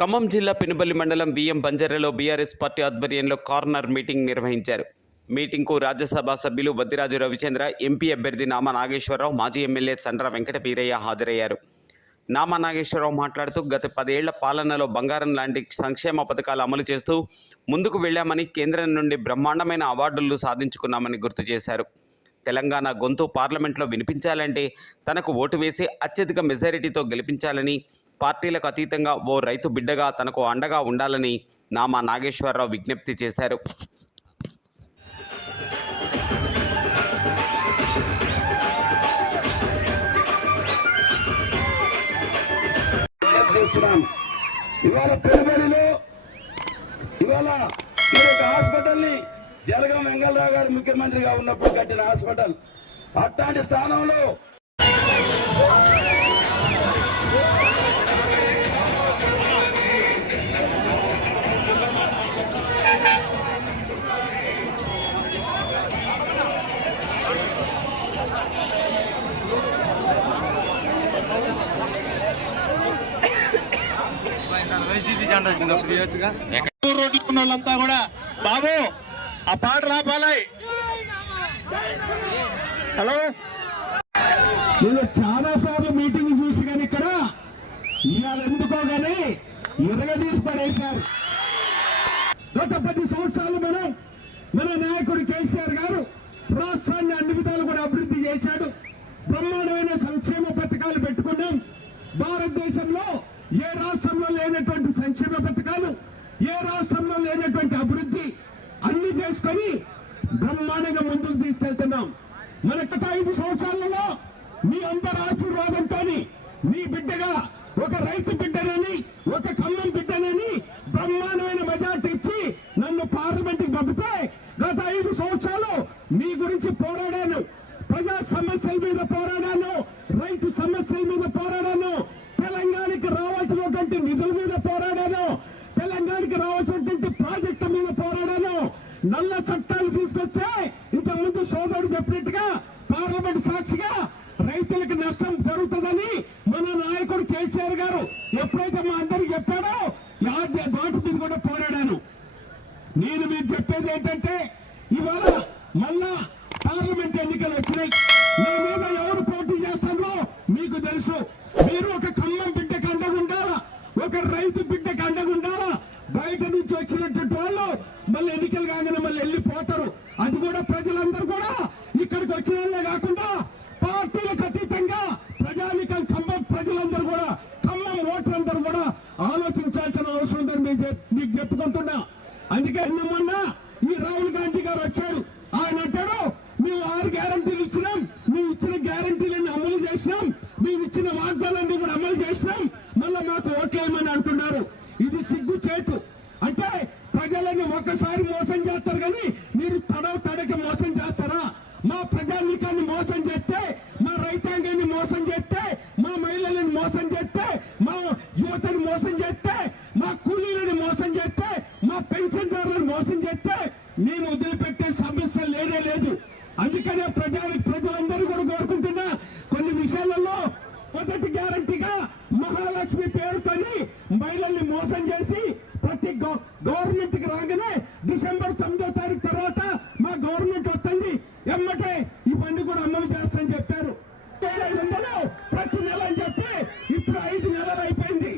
ఖమ్మం జిల్లా పెనుబల్లి మండలం బియ్యం బంజారాలో బీఆర్ఎస్ పార్టీ ఆధ్వర్యంలో కార్నర్ మీటింగ్ నిర్వహించారు. మీటింగ్కు రాజ్యసభ సభ్యులు బద్దిరాజు రవిచంద్ర, ఎంపీ అభ్యర్థి నామా నాగేశ్వరరావు, మాజీ ఎమ్మెల్యే సండ్ర వెంకట వీరయ్య హాజరయ్యారు. నామా నాగేశ్వరరావు మాట్లాడుతూ గత 10 ఏళ్ల పాలనలో బంగారం లాంటి సంక్షేమ పథకాలు అమలు చేస్తూ ముందుకు వెళ్లామని, కేంద్రం నుండి బ్రహ్మాండమైన అవార్డులు సాధించుకున్నామని గుర్తు చేశారు. తెలంగాణ గొంతు పార్లమెంట్లో వినిపించాలంటే తనకు ఓటు వేసి అత్యధిక మెజారిటీతో గెలిపించాలని, పార్టీలకు అతీతంగా ఓ రైతు బిడ్డగా తనకు అండగా ఉండాలని నామా నాగేశ్వరరావు విజ్ఞప్తి చేశారు. ఇవాళ పెనుబడిలో ఇవాళ హాస్పిటల్ని జలగం వెంగళరావు గారు ముఖ్యమంత్రిగా ఉన్నప్పుడు కట్టిన హాస్పిటల్, అట్లాంటి స్థానంలో వాళ్ళంతా కూడా బాబు ఆ పాటలు ఆపాలి. హలో, నేను చాలా సార్లు మీటింగ్ చూసి కానీ ఇక్కడ ఇవాళ ఎందుకో కానీ ఎరగదీసి పడేశారు. గత 10 సంవత్సరాలు మన నాయకుడు కేసీఆర్ గారు రాష్ట్రాన్ని అన్ని విధాలు కూడా అభివృద్ధి చేశాడు. బ్రహ్మాండమైన సంక్షేమ పథకాలు పెట్టుకున్నాం. భారతదేశంలో ఏ రాష్ట్రంలో లేనటువంటి సంక్షేమ పథకాలు, ఏ రాష్ట్రంలో లేనటువంటి అభివృద్ధి అన్ని చేసుకొని బ్రహ్మాండంగా ముందుకు తీసుకెళ్తున్నాం. మన గత 5 సంవత్సరాలలో మీ అందరి ఆశీర్వాదంతో మీ బిడ్డగా ఒక రైతు బిడ్డనని, ఒక ఖమ్మం బిడ్డనని బ్రహ్మాండమైన మెజార్టీ ఇచ్చి నన్ను పార్లమెంట్కి పంపితే గత 5 సంవత్సరాలు మీ గురించి పోరాడాను. ప్రజా సమస్యల మీద పోరాడాను, రైతు సమస్యల మీద పోరాడాను, తెలంగాణకి రావాల్సినటువంటి నిధుల మీద పోరాడాను, తెలంగాణకి రావాల్సినటువంటి ప్రాజెక్టు మీద పోరాడాను. నల్ల చట్టాలు తీసుకొస్తే ఇంతకుముందు సోదరుడు చెప్పినట్టుగా పార్లమెంట్ సాక్షిగా రైతులకు నష్టం జరుగుతుందని మన నాయకుడు కేసీఆర్ గారు ఎప్పుడైతే మా అందరికి చెప్పాడో వాటి మీద కూడా పోరాడాను. నేను మీకు చెప్పేది ఏంటంటే ఇవాళ మళ్ళా పార్లమెంట్ ఎన్నికలు వచ్చినాయి. మీ మీద ఎవరు పోటీ చేస్తారో మీకు తెలుసు. మీరు ఒక ఖమ్మం బిడ్డకు అండగా ఉండాలా, ఒక రైతు బిడ్డకు అండగా ఉండాలా. బయట నుంచి వచ్చినటువంటి వాళ్ళు మళ్ళీ ఎన్నికలు కాగానే మళ్ళీ వెళ్ళిపోతారు. అది కూడా ప్రజలందరూ కూడా ఇక్కడికి వచ్చిన వాళ్ళే కాకుండా పార్టీలకు అతీతంగా ప్రజానికల్ ఖమ్మం ప్రజలందరూ కూడా, ఖమ్మం ఓట్లందరూ కూడా ఆలోచించాల్సిన అవసరం ఉందని మీకు చెప్పుకుంటున్నా. అందుకే మొన్న ఈ రాహుల్ గాంధీ గారు వచ్చాడు. ఆయన అంటాడు మేము 6 గ్యారంటీలు ఇచ్చినాం, మేము ఇచ్చిన గ్యారంటీలన్నీ అమలు చేసినాం, మేము ఇచ్చిన వాగ్దానాన్ని కూడా అమలు చేసినాం, మళ్ళా మాకు ఓట్లేయమని అంటున్నారు. ఇది సిగ్గు చేటు. అంటే ప్రజలని ఒకసారి మోసం చేస్తారు కానీ మీరు తడకి మోసం చేస్తారా? మా ప్రజానీకాన్ని మోసం చేస్తే, మా రైతాంగాన్ని మోసం చేస్తే, మా మహిళలను మోసం చేస్తే, మా యువతను మోసం చేస్తే, మా కూలీలను మోసం చేస్తే, మా పెన్షన్దారులను మోసం చేస్తే మేము వదిలిపెట్టే సమస్య లేనే లేదు. అందుకనే ప్రజలందరూ కూడా కోరుకుంటున్నా కొన్ని విషయాలలో మొదటి గ్యారంటీగా మహాలక్ష్మి పేరుతోని మహిళల్ని మోసం చేసి ప్రతి గవర్నమెంట్ కి రాగానే డిసెంబర్ 9వ తారీఖు తర్వాత మా గవర్నమెంట్ వస్తుంది, ఎమ్మటే ఈ బండి కూడా అమలు చేస్తామని చెప్పారు. 500 ప్రతి నెల అని చెప్పి ఇప్పుడు 5 నెలలు అయిపోయింది.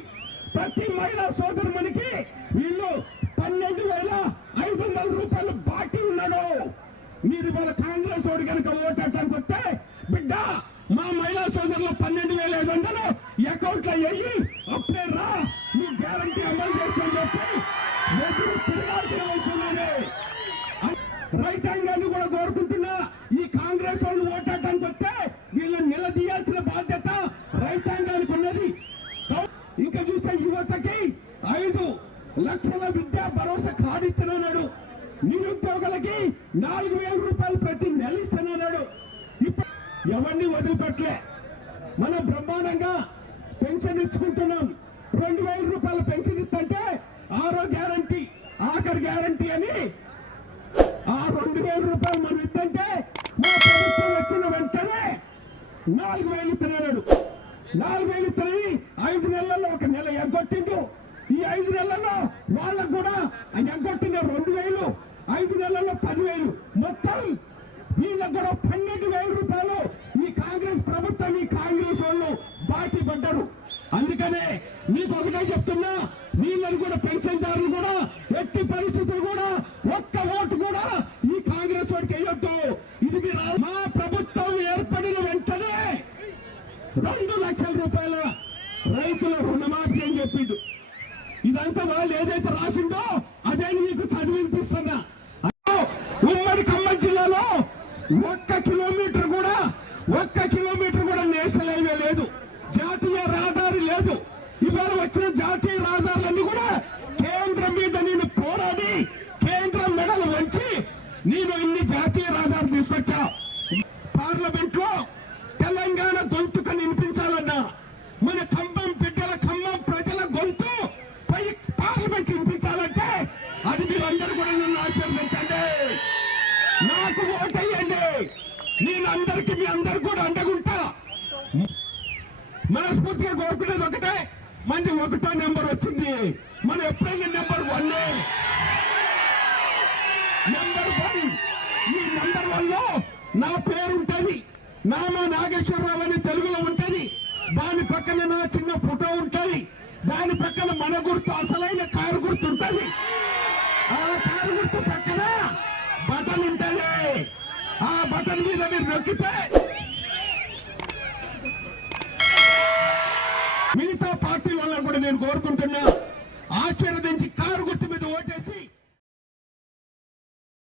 ప్రతి మహిళా సోదరునికి వీళ్ళు 12,500 రూపాయలు బాకీ ఉన్నాడు. మీరు ఇవాళ కాంగ్రెస్ వాడు కనుక ఓటానికి వస్తే బిడ్డ మా మహిళా సోదరులు 12,500 అకౌంట్లో వేయి, అప్పుడే రా మీ గ్యారంటీ అమలు చేస్తామని చెప్పి ఎదురు తిరగాల్సిన అవసరం లేదు. రైతాంగాన్ని కూడా కోరుకుంటున్నా, ఈ కాంగ్రెస్ వాళ్ళు ఓటానికి వస్తే వీళ్ళని నిలదీయాల్సిన బాధ్యత రైతాంగానికి ఉన్నది. ఇంకా చూస్తే యువతకి 5 లక్షల విద్యా భరోసా కార్డు ఇస్తున్నాడు, నిరుద్యోగులకి 4,000 రూపాయలు ప్రతి నెల ఇస్తున్నాడు. ఎవరిని వదిలిపెట్టలే. మనం బ్రహ్మాండంగా పెన్షన్ ఇచ్చుకుంటున్నాం. 2,000 రూపాయలు పెన్షన్ ఇస్తుంటే 6వ గ్యారంటీ ఆఖరి గ్యారంటీ అని ఆ 2,000 రూపాయలు మనం ఇస్తుంటే మా ప్రభుత్వం వచ్చిన వెంటనే 4,000 ఇస్తున్నాడు. 4,000 ఇస్తారని 5 నెలల్లో 1 నెల ఎగ్గొట్టిండు. ఈ 5 నెలల్లో వాళ్ళకు కూడా ఎగ్గొట్టిన 2,000, 5 నెలల్లో 10,000, మొత్తం వీళ్ళకు కూడా 12,000 రూపాయలు ఈ కాంగ్రెస్ ప్రభుత్వం, ఈ కాంగ్రెస్ వాళ్ళు బాకీ పడ్డారు. అందుకనే మీకు ఒకటే చెప్తున్నా, వీళ్ళని కూడా పెన్షన్దారులు కూడా ఎట్టి పరిస్థితులు కూడా ఒక్క ఓటు కూడా ఈ కాంగ్రెస్ వాడికి వేయొద్దు. ఇది మీరు మా ప్రభుత్వం ఏర్పడిన వెంటనే 2 లక్షల రూపాయల రైతుల రుణమాఫీ అని చెప్పిండు. ఇదంతా వాళ్ళు ఏదైతే రాసిందో అదే మీకు చదివినిపిస్తున్నా. ఉమ్మడి ఖమ్మం జిల్లాలో 1 కిలోమీటర్ కూడా నేషనల్ హైవే లేదు, జాతీయ రహదారి లేదు. ఇవాళ వచ్చిన జాతీయ రహదారులన్నీ కూడా కేంద్రం మీద నేను పోరాడి కేంద్రం మెడలు వంచి నేను ఇన్ని జాతీయ రహదారులు తీసుకొచ్చా. పార్లమెంట్ లో తెలంగాణ గొంతుక వినిపించాలన్నా, మన ఖమ్మం బిడ్డల, ఖమ్మం ప్రజల గొంతు పై పార్లమెంట్ వినిపించాలంటే అది మీరందరూ కూడా నన్ను ఆశీర్వదించండి, నాకు ఓటేయండి. నేను అందరికి మీ అందరు కూడా అండగుంటా. మనస్ఫూర్తిగా కోరుకునేది ఒకటే, మంది 1వ నెంబర్ వచ్చింది, మన ఎప్పుడైనా నెంబర్ 1. నెంబర్ 1, ఈ నెంబర్ 1 లో నా పేరు ఉంటది, నామా నాగేశ్వరరావు అని తెలుగులో ఉంటది. దాని పక్కన నా చిన్న ఫోటో ఉంటది, దాని పక్కన మన గుర్తు, అసలైన కారు గుర్తు ఉంటది. ఆ కారు గుర్తు పక్కన బటన్ ఉంటది. ఆ బటన్ మీద మీరు నొక్కితే